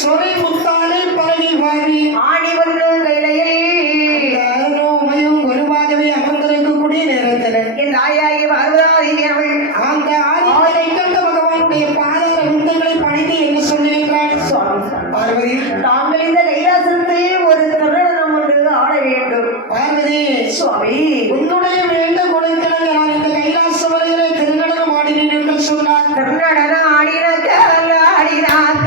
சொல் முத்தாலே பரவி வாரி ஆடி வரும் கைலையில் அருணோமயம் குருவாகவே அமர்ந்திருக்கக்கூடிய நேரத்தில் என் தாயாகி பார்வதாதேவி அவள் அந்த ஆதிகளை கண்ட பகவானுடைய பாதார விந்தங்களை பணித்து என்ன சொல்லுகிறாள் பார்வதி தாங்கள் இந்த கைலாசத்தில் ஒரு திருநடம் ஒன்று ஆட வேண்டும். பார்வதி சுவாமி உன்னுடைய வேண்டுகோளுக்கிழங்கு நான் இந்த கைலாச வரையிலே திருநடனம் ஆடினேன் என்று சொன்னார். திருநடனம் ஆடினாக்க ஆடினாக்க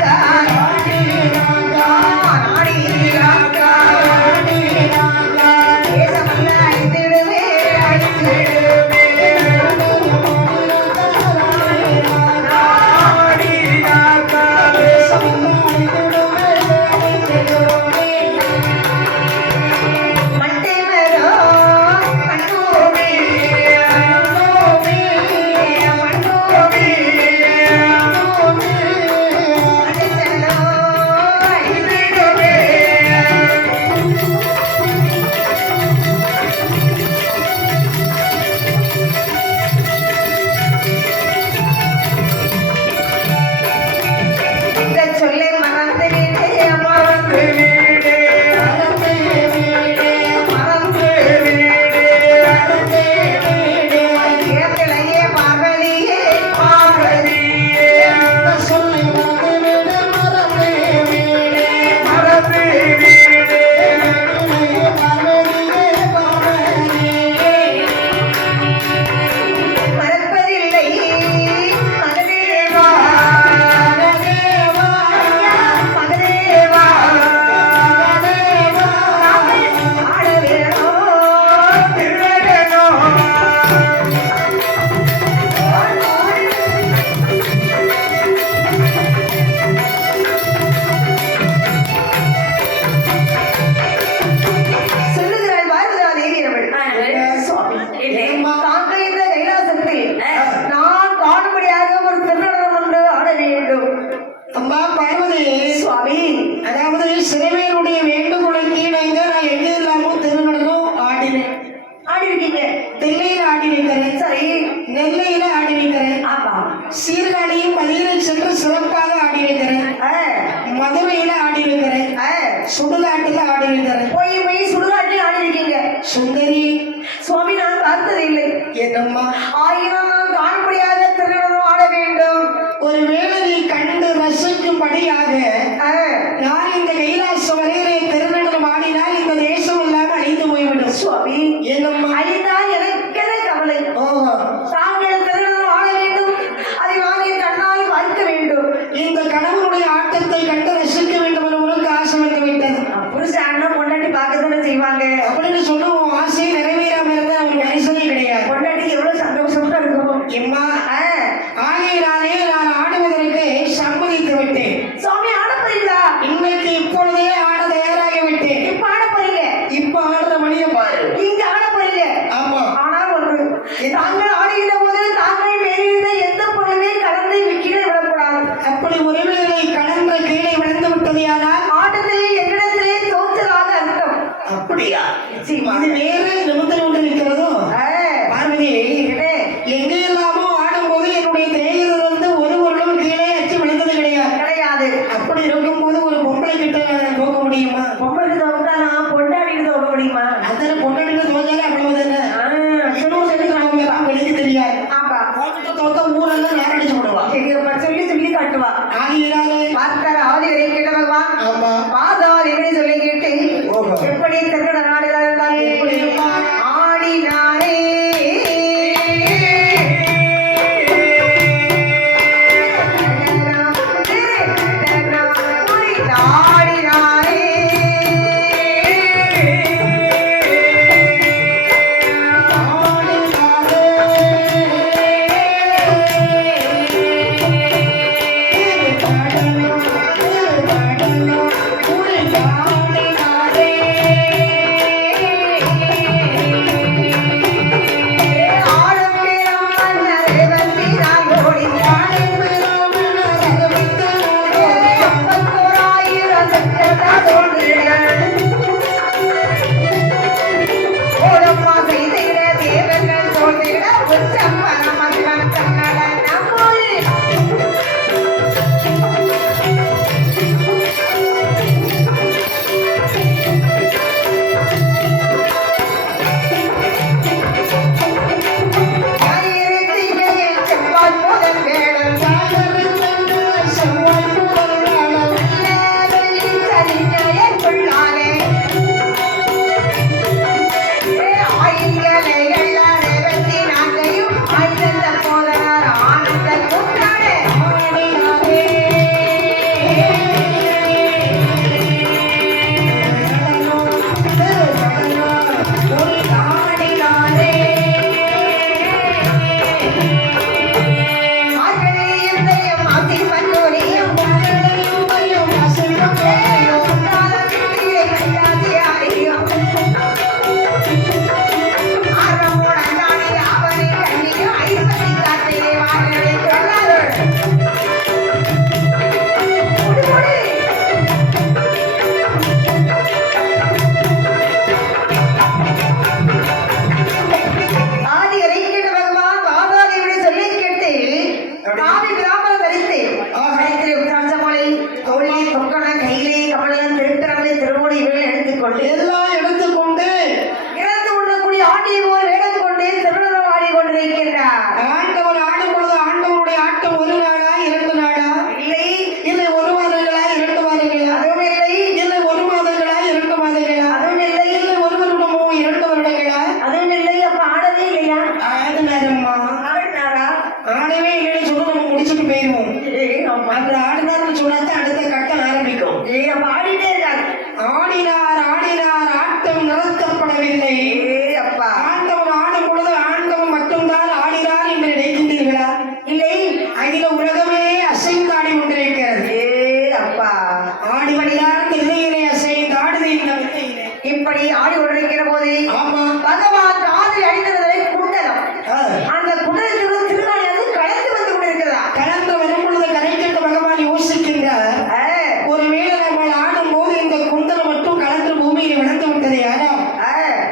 சீர்காழியும் மதுரையில் சென்று சிறப்பாக ஆடி வைக்கிறேன். மதுரையில ஆடி வைக்கிறேன். சுடுகாட்டில் ஆடி வைக்கிறேன். போய் சுடுகாட்டில் ஆடி இருக்கீங்க சுந்தரி. சுவாமி நான் பார்த்தது இல்லை. என்னம்மா ஆயிரம் நான் காண முடியாத திருநடம் ஆட வேண்டும். ஒருவேளை நீ கண்டு ரசிக்கும்படியாக நான் இந்த கைலாச வரையிலே திருநடம் ஆடினால் இந்த தேசம் இல்லாமல் அழிந்து போய்விடும். சுவாமி என்னம்மா அழிந்தால் எனக்கு என்ன கவலை? தாங்கள் திருநடம் ஆட வேண்டும், அதை நான் என் கண்ணால் பார்க்க வேண்டும். இந்த கணவனுடைய ஆட்டத்தை கண்டு ரசிக்க வேண்டும் என்று உனக்கு ஆசை வந்து விட்டது. புருஷன் பொண்டாட்டி பார்க்கத்தானே செய்வாங்க. அப்படின்னு சொன்ன உன் ஆசையை நிறைவேறாம இருந்தா அவனுக்கு மனுஷனே கிடையாது. பொண்டாட்டி எவ்வளவு சந்தோஷமா இருக்கும். எம்மா ஆகையினாலே நான் ஆடுவதற்கு சம்மதித்து விட்டேன். சுவாமி ஆட போறீங்களா? இன்னைக்கு இப்பொழுதே ஆட தயாராகி விட்டேன். இப்ப ஆட போறீங்க? இப்ப ஆடுற மணிய பாரு. இங்க ஆட போறீங்க? ஆமா. ஆனால் ஒன்று, தாங்கள் ஆடுகிற போது தாங்கள் மேலிருந்த எந்த பொருளுமே கலந்து கீழே விடக்கூடாது. அப்படி ஒருவேளை கலந்த கீழே விழுந்து விட்டதையானால் ஆட்டத்திலே எங்களிடத்திலே தோற்றதாக அர்த்தம். அப்படியா? இது வேறு நிமித்தம் ஒன்று இருக்கிறதோ? பார்வதி எங்கே எல்லாமோ ஆடும்போது என்னுடைய தேயிலிருந்து ஒரு பொருளும் கீழே அச்சு விழுந்தது கிடையாது. அப்படி இருக்கும்போது ஒரு பொம்பளை கிட்ட போக முடியுமா? பொம்பளை தோட்டாலாம் பொண்டாடிட்டு தோக்க முடியுமா? அதனால பொண்டாடிட்டு தோஞ்சாலே அவ்வளவுதானே. வெளியே தெரியாது. ஆமா தோத்த ஊரெல்லாம் நேரடிச்சு விடுவா. சொல்லி காட்டுவா. ஆகினாலே பார்க்கிற ஆதிகளை கேட்ட பகவான். ஆமா பாதால் எப்படி சொல்லி கேட்டு எப்படி திருட நாடுகிறார்கள் ஆடினாரே. ஆடினாரே ஆடவில்லை. அப்பா ஆண்டவன் ஆடும் பொழுது ஆண்டவன் மட்டும்தான் ஆடினார் என்று நினைக்கின்றீர்களா? இல்லை, அகில உலகமே அசைந்து ஆடி கொண்டிருக்கிறது. அப்பா ஆடிவடியார் தில்லையிலே அசைந்து ஆடுது இந்த வித்தையிலே. இப்படி ஆடி கொண்டிருக்கிற போது ஆமா. பகவான் காதில் அடித்ததை குண்டலம் ஆ. அந்த குண்டலத்திற்கு திருநாளிலிருந்து கலந்து வந்து கொண்டிருக்கிறதா. கலந்து வரும் பொழுது கரைக்கின்ற பகவான் யோசிக்கின்றார், ஒருவேளை நம்ம ஆடும் போது இந்த குண்டலம் மட்டும் கலந்து பூமியில் விழுந்து விட்டது. ஆனால்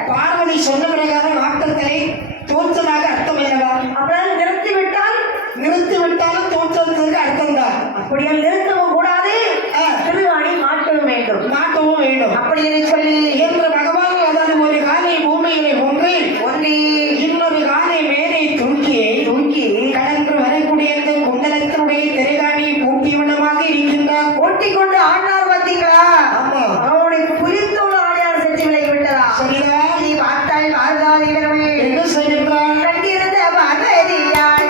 பார்வதி சொன்ன பிரகாரம் ஆட்டத்திலே தோற்றதாக அர்த்தம் அல்லவா? அப்புறம் நிறுத்தி விட்டாலும் தோற்றத்துக்கு அர்த்தம் தான். அப்படியே நிறுத்தவும் கூடாது, திருவாணி மாற்றவும் வேண்டும். மாற்றவும் வேண்டும். அப்படி என்று சொல்லி என்று பகவான் அதாவது ஒரு காலை பூமியிலே ஒன்றி இன்னொரு காலை மேலே தூக்கி கடந்து வரக்கூடிய இந்த குண்டலத்தினுடைய திரைகாணி பூட்டிவனமாக இருக்கின்றார். ஓட்டி கொண்டு ஆண்டார் பார்த்தீங்களா? ஆமா. அவனுடைய புரித்தோடு ஆடையார் செஞ்சு விலகி விட்டதா. சரிதா? நீ பார்த்தாய் பார்த்தாதீர்களே என்ன செய்கின்றான்? கண்டிருந்த பார்வதியாய்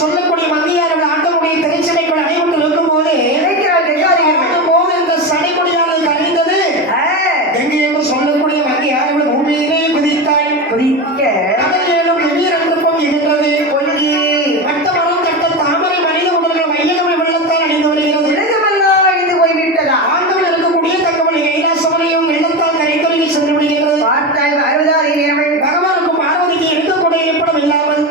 சொல்லக்கூடிய மந்தியார்கள் ஆண்டவனுடைய திரைச்சடைக்குள் அனைவரும் இருக்கும் போது இந்த சடைமுடியானது கரைந்தது. எங்கே என்று சொல்லக்கூடிய மந்தியார்கள் பூமியிலே குதிக்க கடலும் திடீரென்றும் இருந்தது. மட்ட மரம் கட்ட தாமரை மனித உடல்கள் வையகமை வெள்ளத்தால் அணிந்து வருகிறது. அழிந்து போய்விட்டதா. ஆண்டவன் இருக்கக்கூடிய தங்கமணி கைலாசமனையும் வெள்ளத்தால் கரைத்தொழிலை சென்று விடுகிறது. பகவானுக்கும் பார்வதிக்கு இருக்கக்கூடிய இருப்பிடம் இல்லாமல்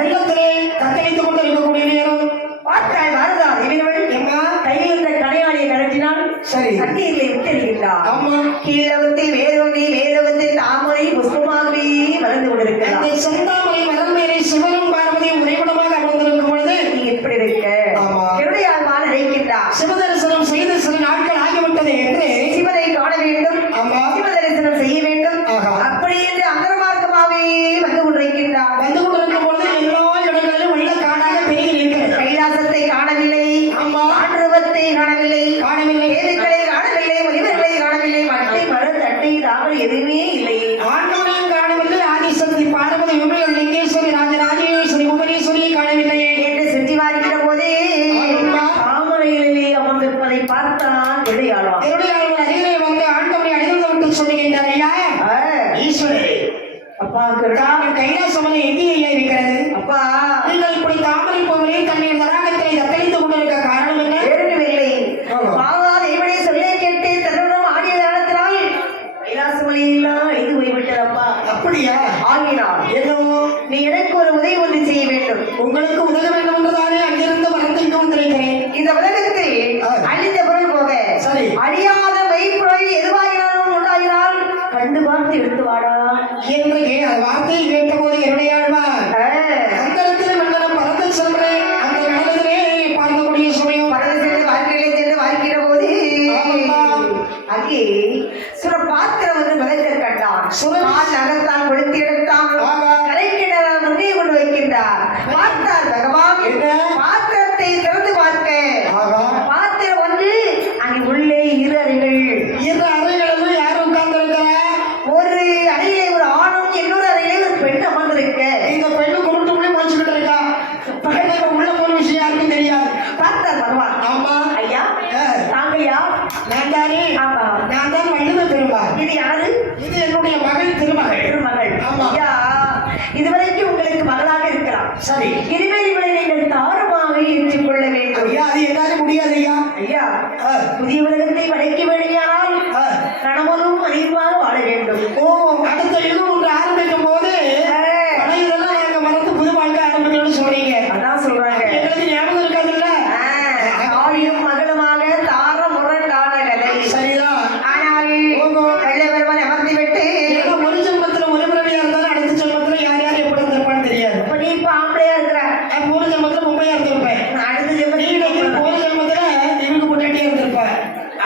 வெள்ளத்திலே தத்தளித்துக் கொண்டு இருக்கக்கூடிய நேரம் பார்த்தாய் பாரதாதி கையில் இருந்த கடையாளியை கலட்டினால் சரி தண்ணீரில் விட்டறிகின்றார். ஆமா. கீழவத்தை வேதவத்தை தாமரை புஷ்பமாகவே வளர்ந்து கொண்டிருக்கிறார். அந்த செந்தாமரை மரம் மேலே சிவனும் பார்வதியும் உறைவிடமாக அமர்ந்திருக்கும் பொழுது நீ எப்படி இருக்க என்னுடைய ஆழ்வான் நினைக்கின்றார். சிவதரிசனம் செய்து சில நாட்கள் ஆகிவிட்டது என்று சிவனை காண வேண்டும். ஆமா. சிவதரிசனம் செய்ய வேண்டும். அப்படி என்று அந்தர்மார்க்கமாகவே வந்து கொண்டிருக்கின்றார். வந்து கொண்டிருக்கும் பொழுது எல்லா இடங்களிலும் வெள்ள காடாக பெருகி இருக்கிறது. கைலாசத்தை காணவில்லை. ஆண்டவத்தை காணவில்லை. ஏதுக்களை காணவில்லை. மனிதர்களை காணவில்லை. மட்டை மரம் தட்டை தாமல் எதுவுமே இல்லை. ஆண்டவனையும் காணவில்லை. ஆதிசக்தி பார்வதி உமையல் லிங்கேஸ்வரி ராஜராஜேஸ்வரி உபரீஸ்வரியை காணவில்லை என்று சென்று பார்க்கிற போதே தாமரையிலே அமர்ந்திருப்பதை பார்த்தான் இடையாளா. என்னுடைய அருகிலே வந்து ஆண்டவனை அடைந்து விட்டு சொல்லுகின்றார். ஐயா ஈஸ்வரே, அப்பா கைலாசமனை எங்கே ஐயா இருக்கிறது? அப்பா நீங்கள் இப்படி தாமரை போவரே தண்ணீர் தடாகத்திலே தத்தளித்துக் கொண்டிருக்க காரணம் என்ன? வேறொன்றுமில்லை. பாவால் இவனை சொல்லை கேட்டு தன்னுடன் ஆடிய காரணத்தினால் கைலாசமலையெல்லாம் அழிந்து போய்விட்டதப்பா. அப்படியா? ஆகினார் ஏதோ நீ எனக்கு ஒரு உதவி ஒன்று செய்ய வேண்டும். உங்களுக்கு உதவ வேண்டும் என்றுதானே அங்கிருந்து மறந்து இங்கு வந்திருக்கிறேன். இந்த உலகத்தில் அழிந்த பொருள் போக சரி அழியாத மெய்ப்பொருள் எதுவாகினாலும் உண்டாகினால் கண்டு பார்த்து எடுத்து வாடா என்று வார்த்தையை கேட்ட போது என்னுடைய ஆழ்வார் அந்த இடத்துல மன்னனம் பறந்து சென்றேன். அந்த கடலிலே பார்க்கக்கூடிய சமயம் பறந்து சென்று வாழ்க்கையிலே சென்று வாழ்க்கிற போது அங்கே சுரபாத்திரம் வந்து விதைக்க கண்டான். சுரபால் நகர்த்தான் கொளுத்தி எடுத்தான். கரைக்கிடர் முன்னே கொண்டு வைக்கின்றார். பார்த்தார் பகவான் பாத்திரத்தை திறந்து பார்க்க பாத்திரம் வந்து அங்கே உள்ளே இரு அறைகள். யாரும் உட்கார்ந்து இருக்கிற ஒரு அறையிலே ஒரு ஆணும் இன்னொரு அறையிலே ஒரு பெண் அமர்ந்திருக்க. இந்த பெண்ணு குருட்டுக்குள்ளே முடிச்சுக்கிட்டு இருக்கா. உள்ள ஒரு விஷயம் யாருக்கும் தெரியாது. பார்த்தார் பகவான். ஆமா ஐயா தாங்கள் யார்? நான் தானே. ஆமா நான் தான் வள்ளுவ திருமகள். இது யாரு? இது என்னுடைய மகள் திருமகள். திருமகள். ஆமா. ஐயா இதுவரைக்கும் உங்களுக்கு மகளாக இருக்கலாம். சரி. இனிமேல் இவளை நீங்கள் தாரமாக ஏற்றுக்கொள்ள வேண்டும். ஐயா அது என்னால முடியாது ஐயா. ஐயா புதிய உலகத்தை படைக்க வேண்டியானால் கணவனும் மனைவியாக வாழ வேண்டும். ஓ அடுத்த யுகம் ஒன்று ஆரம்பிக்கும் போது பழையதெல்லாம் நாங்க மறந்து புது வாழ்க்கை ஆரம்பிக்கணும்னு சொல்றீங்க. அதான் சொல்றாங்க. எங்களுக்கு ஞாபகம் இருக்காதுல்ல. தாயும் மகளுமாக தார முரண்டான கதை. சரிதான். ஆனால் கள்ளவர்மன் அமர்த்தி விட்டு ஒரு ஜென்மத்துல ஒரு பிறவியா இருந்தாலும் அடுத்த ஜென்மத்துல யார் யார் எப்படி இருந்திருப்பான்னு தெரியாது. இப்ப நீ இப்ப ஆம்பளையா இருக்கிற. மூணு ஜென்மத்துல மும்பையா இருந்திருப்பேன். அடுத்த ஜென்மத்தில் ஒரு ஜென்மத்துல இவருக்கு பொண்டாட்டியா இருந்திருப்பேன்.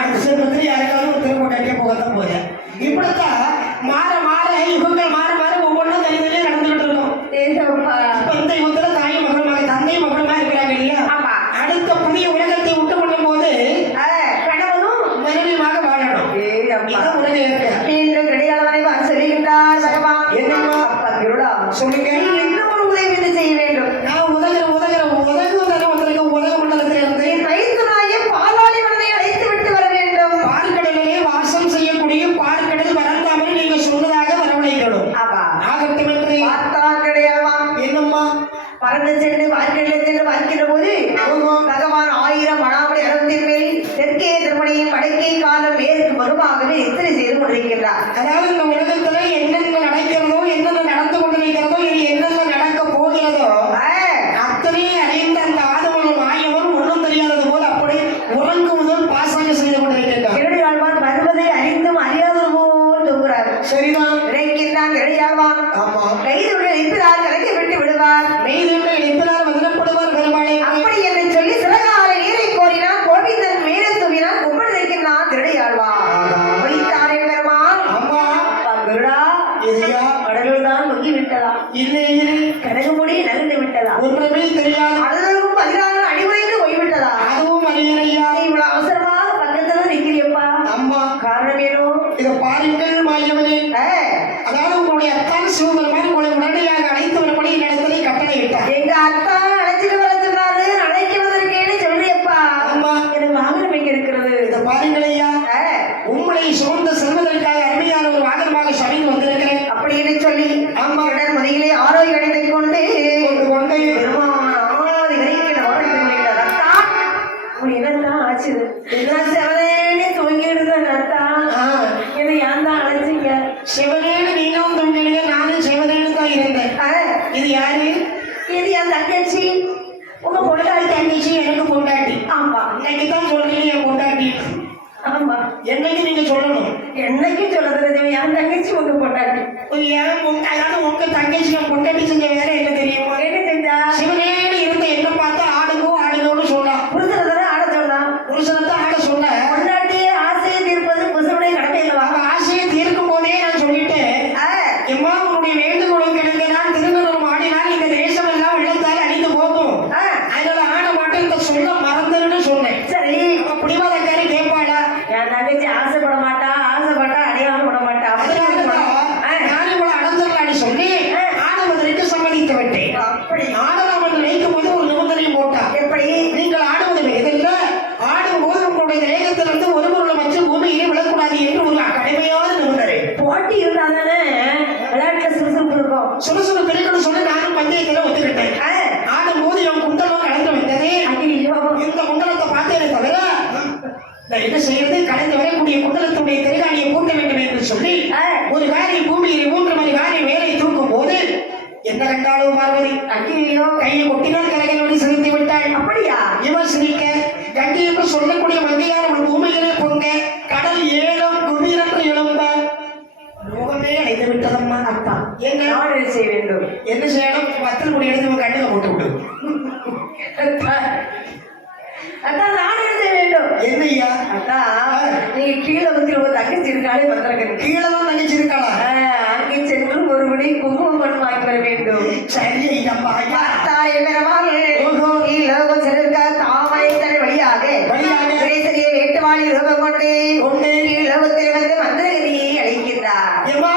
அடுத்த ஜென்மத்துல யாருக்காவது ஒரு திரு பொண்டாட்டியா போகத்தான் போகுது. இப்படித்தான் மாற மாற யுகங்கள் மாற மாற ஒவ்வொன்றும் தனித்தனியே நடந்துகிட்டு இருக்கும். இப்ப இந்த யுகத்துல தாயும் மகளுமாக தந்தை மகளுமா இருக்கிறாங்க இல்லையா. அடுத்த புதிய உலகத்தை விட்டு பண்ணும் போது கணவனும் மனைவியாக வாழணும். இதான் உலகம் இருக்கு. கிடையாதவனை சொல்லுகின்றார் பகவான். என்னம்மா சொல்லுங்க. இன்னொரு உதவி என்ன செய்ய வேண்டும்? நான் உதக மண்டலத்தில் இருந்து கைத்துனாய பாலாளி மன்னனை அழைத்து விட்டு வர வேண்டும். பார்க்கடலிலே வாசம் செய்யக்கூடிய பார்க்கடல் வரந்தாமல் நீங்க சொன்னதாக வரவழைக்கணும். ஆகட்டும் என்று பார்த்தார் கிடையாதான். என்னம்மா பறந்து சென்று பார்க்கடலில் சென்று பார்க்கின்ற போது பகவான் 1000 மணாமணி அறத்தின் மேல் தெற்கே திருமணியின் வடக்கே காலம் மேற்கு மறுமாகவே எத்தனை செய்து கொண்டிருக்கின்றார். அதாவது இந்த உலகத்துல என்னென்ன நடக்கிறதோ என்னென்ன நடந்து கொண்டிருக்கிறதோ இது என்னென்ன நடக்க போகிறதோ அத்தனை அறிந்த அந்த ஆதவனும் ஆயவன் ஒன்றும் தெரியாதது போல அப்படி உறங்குவதும் பாசாங்க செய்து கொண்டிருக்கின்றார். திருடியாழ்வான் வருவதை அறிந்தும் அறியாதது போல் தூங்குறார். சரிதான். இறைக்கின்றான் திருடியாழ்வான். ஆமா. கைதுள்ள நிற்கிறார் கலக்கி விட்டு விடுவார். மெய்துள்ள நிற்பதார் வதனப்படுவார் பெருமாளை. அப்படி என்று சொல்லி சிறகால நீரை கோரினான். கோவிந்தன் மேலே தூவினான். கும்பிடு நிற்கின்றான் திருடியாழ்வான். வைத்தாரே பெருமாள். ஆமா. கருடா எதையா கடலுள் தான் முங்கி விட்டதா? இல்லை கடகு முடி நகர்ந்து விட்டதா? ஒன்றுமே தெரியாது. அதுவும் 16 அடிமுறைக்கு போய்விட்டதா? அதுவும் அறியறையா. இவ்வளவு அவசரமாக பக்கத்துல நிற்கிறியப்பா. அம்மா காரணம் ஏனோ? இதை பாருங்கள் மாயவனே. அதாவது உங்களுடைய அத்தான் சிவபெருமான் உங்களை உடனடியாக அழைத்து வரப்படி இடத்திலே கட்டளை விட்டார். எங்க அத்தா அழைச்சிட்டு வர சொன்னாரு. அழைக்குவதற்கேன்னு சொல்றியப்பா. அம்மா எனக்கு வாகனம் எங்க இருக்கிறது? இதை பாருங்களையா. உங்களை சுமந்து செல்வதற்காக அருமையான ஒரு வாகனமாக சமைந்து வந்திருக்கிறேன் அப்படின்னு சொல்லி அம்மாவுடன் மதியிலே ஆரோக்கிய அடைந்து கொண்டு கொண்டு பெருமான் ஆதி வரைக்கும் என்னத்தான் ஆச்சு? செவனே தூங்கிடுது அத்தா. என்னை ஏன் தான் அழைச்சிங்க? சிவனேன்னு நீங்களும் தூங்கிடுங்க, நானும் சிவனேன்னு தான் இருந்தேன். இது யாரு? இது என் தங்கச்சி. உங்க பொண்டாட்டி தங்கச்சி எனக்கு பொண்டாட்டி. ஆமா. இன்னைக்கு தான் சொல்றீங்க என் பொண்டாட்டி. ஆமா. என்னைக்கு நீங்க சொல்லணும். என்னைக்கு சொல்றது? என் தங்கச்சி உங்க பொண்டாட்டி. அதாவது உங்க தங்கச்சி என் பொண்டாட்டி செஞ்ச வேற என்ன தெரியுமா? என்ன செஞ்சா? சிவனேன்னு இருந்த என்ன பார்த்தா ஆடுங்கன்னு சொல்லலாம். புருஷனை தானே ஆட சொல்லலாம். புருஷனை தான் ஆட சொன்ன. பொண்டாட்டி ஆசையை தீர்ப்பது புருஷனுடைய கடமை இல்லவா? ஆசையை தீர்க்கும் போதே நான் சொல்லிட்டேன். எம்மா உன்னுடைய வேண்டுகோளும் கிடைக்க நான் திருநூறு ஆடினால் இந்த தேசம் எல்லாம் வெள்ளத்தால் அழிந்து போகும். அதனால ஆட மாட்டேன் இந்த சொல்ல மறந்துன்னு சொன்னேன். சரி. பிடிவாதக்காரி கேட்பாளா? என் தங்கச்சி ஆசைப்பட மாட்டா. ஆசைப்பட்டா அடையாம விட மாட்டா. நானும் கூட அடந்துடலான்னு சொல்லி ஆடுவதற்கு சம்மதித்து விட்டேன். அப்படி ஆடலாம் என்று நினைக்கும் போது ஒரு நிபந்தனையும் போட்டா. எப்படி? நீங்கள் ஆடுவது எதில்ல ஆடும் போது உங்களுடைய தேகத்திலிருந்து ஒரு பொருளை வச்சு பூமியிலே விழக்கூடாது என்று ஒரு கடுமையான நிபந்தனை. போட்டி இருந்தாதானே விளையாட்டுல சுறுசுறுப்பு இருக்கும். சுறுசுறுப்பு இருக்குன்னு சொல்லி நானும் பந்தயத்துல ஒத்துக்கிட்டேன். ஆடும் போது என் குண்டலம் கலந்து வந்தது. இந்த குண்டலத்தை பார்த்தேனே தவிர நான் என்ன செய்யறது? கலந்து வரக்கூடிய குண்டலத்துடைய திருகாணியை கூட்ட வேண்டும் என்று சொல்லி ஒரு வேலை பூமியில் 3 மணி வேலை வேலை தூக்கும் போது என்ன கண்டாலும் பார்வதி ஐயோ கையை கொட்டினால் கரகனோடு சிரித்து விட்டாள். அப்படியா? இவர் சிரிக்க கண்டி என்று சொல்லக்கூடிய மங்கையான ஒரு பூமியிலே பொங்க கடல் ஏலம் குபீரென்று எழும்ப முகமே அடைந்து விட்டதம்மா. அத்தா என்ன செய்ய வேண்டும்? என்ன செய்யணும்? 10 முடி எடுத்து கண்ணுல போட்டு விடு. அதான் நான் என்ன செய்ய வேண்டும்? என்னய்யா? அதான் நீங்க கீழே வந்து உங்க தங்கச்சி இருக்காளே வந்திருக்கேன். கீழே தான் தங்கச்சி இருக்காளா? அங்கே சென்று ஒருபடி குங்குமம் வாங்கி வர வேண்டும். சரி ஐயப்பா, ஐயா. தாய் பெருமாள் லோகம் செல்க தாமரை தலை வழியாக சுரேசரிய வேட்டுவாளி ரூபம் கொண்டு லோகத்தில் வந்து மந்திரகதியை அழைக்கின்றார். ஏம்மா,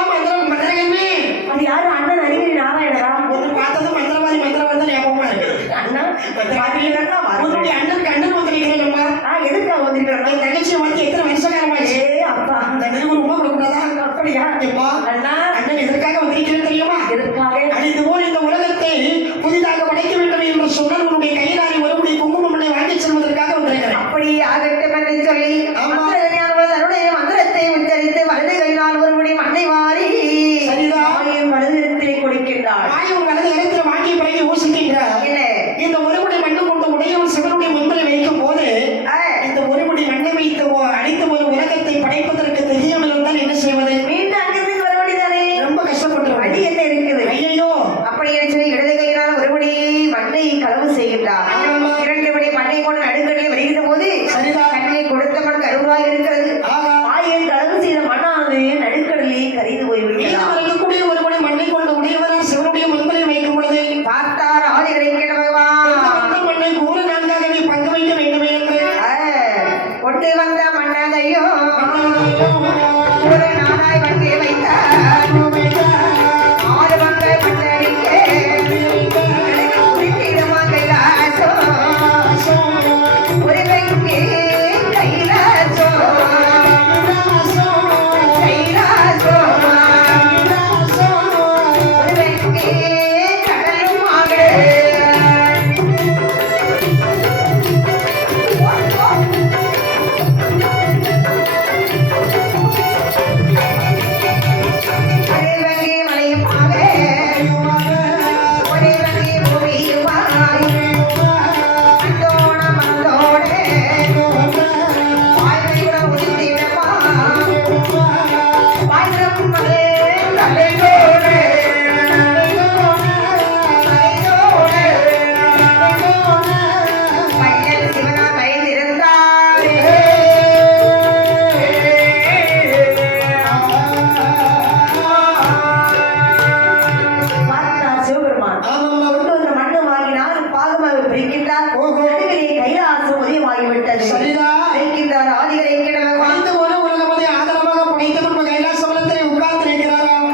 மந்திரகவி? அது யாரு? அண்ணன் அறிவிரி நாராயணரா? ஒன்று பார்த்தது மந்திரவாதி மந்திரவாதி ஞாபகமா இருக்கு. அண்ணா உன்னுடைய அண்ணனுக்கு அண்ணன் வந்திருக்கிறேன்மா. எதுக்கா வந்திருக்கிறோம்? என் தங்கச்சியை வந்து எத்தனை வருஷக்காரமாச்சு? அப்பா அந்த நெருங்கு ரொம்ப கொடுக்கூடாதா? அப்படியா? ஏம்மா, அண்ணா அண்ணன் எதற்காக வந்திருக்கிறேன் தெரியுமா? எதற்காக? அழிந்து போல் இந்த உலகத்தை புதிதாக படைக்க வேண்டும் என்று சொன்னால் உன்னுடைய கையிலாரி ஒருபடி குங்குமம் வாங்கி செல்வதற்காக வந்திருக்கிறேன். அப்படி ஆகட்டும் என்று சொல்லி ஆமா. தன்னுடைய மந்திரத்தை உச்சரித்து வலது கையினால் ஒருபடி மண்ணை வாரி சரிதான் வலது இடத்திலே கொடுக்கின்றாள். வாயும் வலது இடத்துல வாங்கி பிறகு யோசிக்கின்றார். என்ன? இந்த ஒருபடி மண்ணு கொண்டு உடையவன் சிவனுடைய முன்பரை வைக்கும் போது இந்த ஒருபடி மண்ணை வைத்து அடித்த ஒரு உலகத்தை படைப்பதற்கு தெரியாமல் இருந்தால் என்ன செய்வது? மீண்டும் அங்கிருந்து வர வேண்டியதானே? ரொம்ப கஷ்டப்பட்டு வழி என்ன இருக்குது? ஐயோ, அப்படி என்று சொல்லி இடது கையினால் ஒருபடி மண்ணை களவு செய்கின்றார். ஆமா. 2 படி மண்ணை கொண்டு நடுக்கடலை வருகின்ற போது சரிதான். கண்ணை கொடுத்த மண் கருவாக இருக்கிறது. ஆகா. ஆயில் களவு செய்த மண்ணானது நடுக்கடலில் கரைந்து போய்விட்டது. மீதம் இருக்கக்கூடிய ஒருபடி மண்ணை கொண்டு உடையவரால் சிவனுடைய முன்பரை வைக்கும் பொழுது பார்த்தார் ஆதிகளை கேட்ட பகவான் அந்த மண்ணை கூறு நான்காகவே பங்கு வைக்க வேண்டும் என்று கொண்டு வந்த மண்ணதையோ ஒரு நாளாய் வங்கி வைத்தார். 6 மங்கை மண்ணடிக்க குறிப்பிடுமா கைலாசோ ஒரு வெங்கி கைலாசோ கைலாசோ ஒரு வெங்கி கடலுமாக அரைவங்கி மலையுமாக ஒரே வங்கி பூமியுமாய் மந்தோட மந்தோடே வாய்மையுடன் உதித்திடமா வாய்ரம் மலே தலையோடே தலையோடே பையன் சிவனா கைதிருந்தாரே. பார்த்தார் சிவபெருமான். ஆமாம்மா. கொண்டு வந்த மண்ணு வாங்கினார், பாகமாக பிரிக்கின்றார். நடுவிலே கைலாசம் உதயமாகிவிட்டது. சரிதான். பிரிக்கின்றார் ஆதிகளை கிழவன். வாழ்ந்து ஒரு உலகமதை ஆதரவாக படைத்து கொண்டு கைலாச வனத்திலே உட்கார்ந்து இருக்கிறாராம்.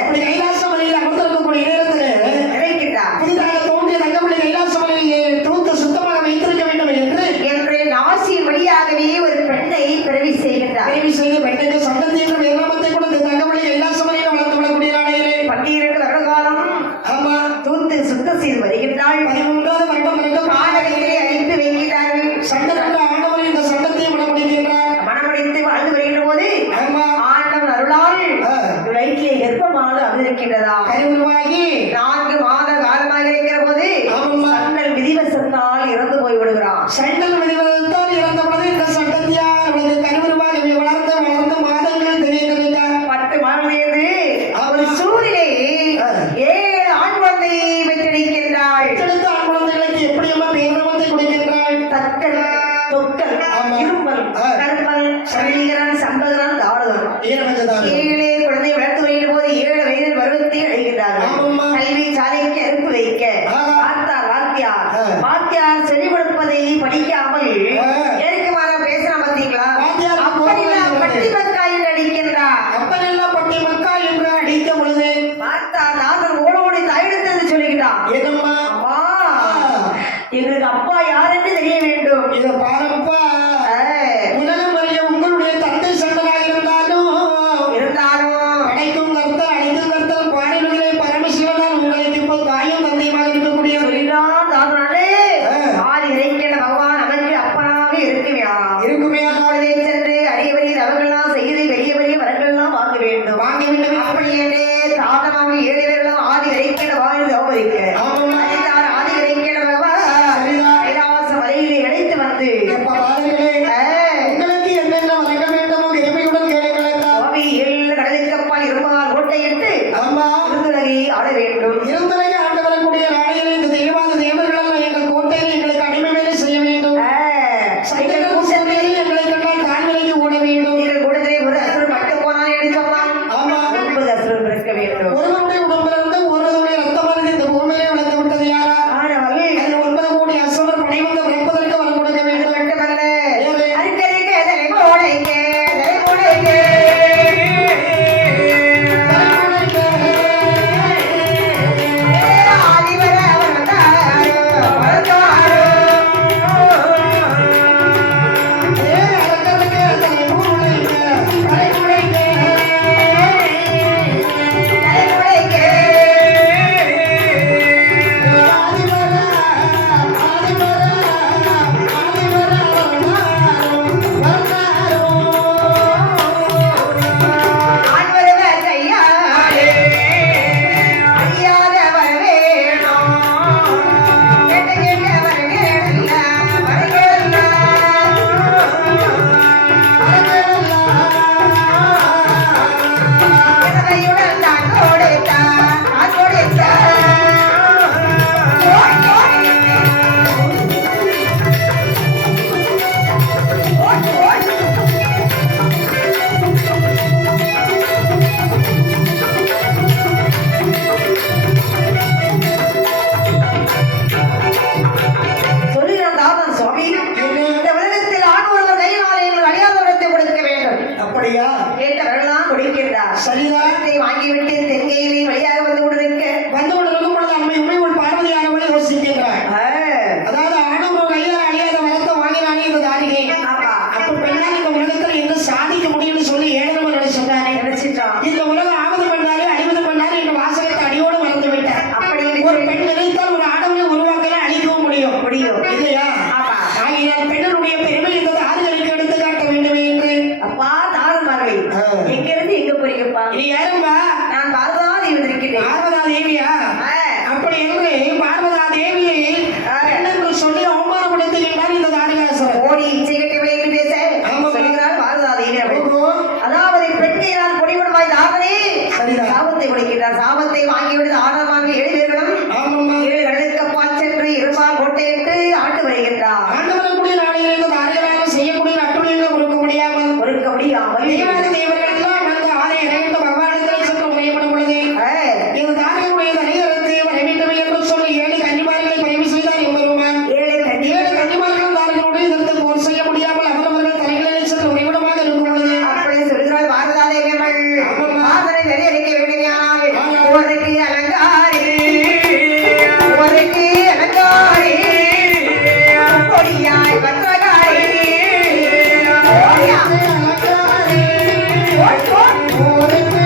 அப்படி கைலாச மலையில் அமர்ந்திருக்கக்கூடிய நேரத்திலே நினைக்கின்றார் புதிதாக தோன்றிய தங்கமணி கைலாச மலையை தூத்து சுத்தமாக வைத்திருக்க வேண்டும் என்று என்று நாசியின் வழியாகவே ஒரு பெண்ணை பிறவி செய்கின்றார். தேவி செய்த பெண்ணுக்கு சந்ததி என்ற வேதாமத்தை கொடுத்து தங்கமணி கைலாச மலையில் வளர்ந்து விடக்கூடிய நாளையிலே 12 வருட காலம் ஆமா தூத்து சுத்தம் செய்து வருகின்றாள். 13வது வருடம் வரைக்கும் காலகத்தை அனுப்பி வைக்கிறார்கள். சண்டை ஆண்டவர் இந்த சண்டத்தையும் விட முடிகின்றார். மனமடைத்து வாழ்ந்து வருகின்ற போது ஆமா. ஆண்டவன் அருளால் வயிற்றிலே கர்ப்பமானது அமிர்திருக்கின்றதா. கை உருவாகி 4 மாத காலமாக இருக்கிற போது ஆமாம்மா. சண்டல் விதிவசத்தால் இறந்து போய் விடுகிறான். சண்டல் விதிவதத்தால் இறந்த பொழுது இந்த சண்டத்தியார் அவளது கருவுருவாக வளர்ந்து வளர்ந்து மாதங்கள் தெரிந்திருக்கார். 10 மாதமேந்து ஒரு சூரிலே 7 ஆண் குழந்தையை பெற்றெடுக்கின்றாள். அடுத்த ஆண் குழந்தைகளுக்கு எப்படி அம்மா பேரமத்தை கொடுக்கின்றாள்? தக்கல் தொக்கல் ஆமா. இரும்பல் கருப்பல் சரீகரன் சம்பகரன் தாரதன் ஈரமஞ்சதான் 7 குழந்தை வளர்த்து வருகின்ற போது 7 வயதில் பருவத்தை அடைகின்றார்கள். ஆமாம்மா. கல்வி சாலைக்கு அனுப்பி வைக்க ஆஹா. பார்த்தார் வாத்தியார் சொல்லிக் கொடுப்பதை படிக்காமல் ஏற்குமாற பேசுறான் பாத்தீங்களா? வாத்தியார் அப்படிலாம் பட்டி பக்காய் என்று அடிக்கின்றார். அப்பனெல்லாம் பட்டி மக்கா என்று அடித்த பொழுது பார்த்தார் நாதன் ஓடோடி தாயிடத்தில் சொல்லுகிறான். ஏதம்மா அம்மா எங்களுக்கு அப்பா யார் என்று தெரிய வேண்டும். இத பாரப்பா, உலகம் வரைய உங்களுடைய தந்தை சண்டனாக இருந்தாலும் வரலாம் கொடுக்கின்றார். சரிதான். இதை வாங்கிவிட்டு தென்கையிலே வழியாக வந்து கொண்டிருக்க வந்து கொண்டிருக்கும் பொழுது அம்மை உண்மை ஒரு பார்வதியானவளை யோசிக்கின்றார். அதாவது ஆடவர் கையால் அழியாத வரத்தை வாங்கினானே இந்த தாரிகை. ஆமா அப்ப பெண்ணால் இந்த உலகத்தில் என்ன சாதிக்க முடியும்னு சொல்லி ஏழனவர் நினைச்சிட்டானே. நினைச்சிட்டான். இந்த உலகம் ஆவது பண்ணாலே அழிவது பண்ணாலே என்ற வாசகத்தை அடியோடு மறந்து விட்டார். அப்படி ஒரு பெண் நினைத்தால் ஒரு ஆடவரை உருவாக்கலாம் அழிக்கவும் முடியும் முடியும். இல்லையா? ஆமா. ஆகையால் பெண்ணுடைய பெருமை இந்த தாரிகளுக்கு எடுத்து காட்ட வேண்டுமே என்று அப்பா தாருமார்களே எங்க இருந்து எங்க போறீங்கப்பா? இது யாரும்பா? நான் பார்வதாதேவி வந்திருக்கிறேன். பார்வதா தேவியா? அப்படி என்று பார்வதா தேவியை பெண் என்று சொல்லி அவமானப்படுத்துகின்றார் இந்த தாரிகாசுரன். ஓடி இச்சை கட்டவில்லை என்று பேச ஆமாப்பா. சொல்கிறார் பார்வதாதேவி அவள். ஓஹோ. அதாவது பெண்கையினால் பொடிவிடுவாய் தாகனே சரிதான். சாபத்தை கொடுக்கின்றார். சாபத்தை வாங்கிவிடுது ஆனந்தமாக 7 பேர்களும் ஆமாம்மா. 7 கடலுக்கு அப்பால் சென்று இருபால் கோட்டையிட்டு ஆண்டு வருகின்றார். ஆண்டு வரக்கூடிய நாளையில் இந்த தாரிகளாக செய்யக்கூடிய நட்டுணியங்களை கொடுக்க முடியாமல் ஒருக்க முடியாமல் தேவாதி தேவர்கள் எல்லாம் வந்து ஆதை இறையிட்டு பகவானிடத்தில் சென்று முறையப்படும் பொழுது இந்த தாரிகளுடைய தலையறுத்து வர வேண்டும் என்று சொல்லி 7 கன்னிமார்களை பதிவு செய்தார் எம்பெருமான். 7 கன்னிமார்களும் தாரிகளுடைய எதிர்த்து போர் செய்ய முடியாமல் அவரவர்கள் தலைகளை சென்று உறைவிடமாக இருக்கும் பொழுது அப்படி சொல்கிறார் பாரதாதேவி அவள். ஆமாம்மா. பாதனை நிறைவேறிக்க வேண்டுமையானால் ஆமா. ஒருக்கு அலங்காரி ஒருக்கு அலங்காரி கொடியாய் பத்திரகாரி ஓடியா. ஓடி, ஓடி.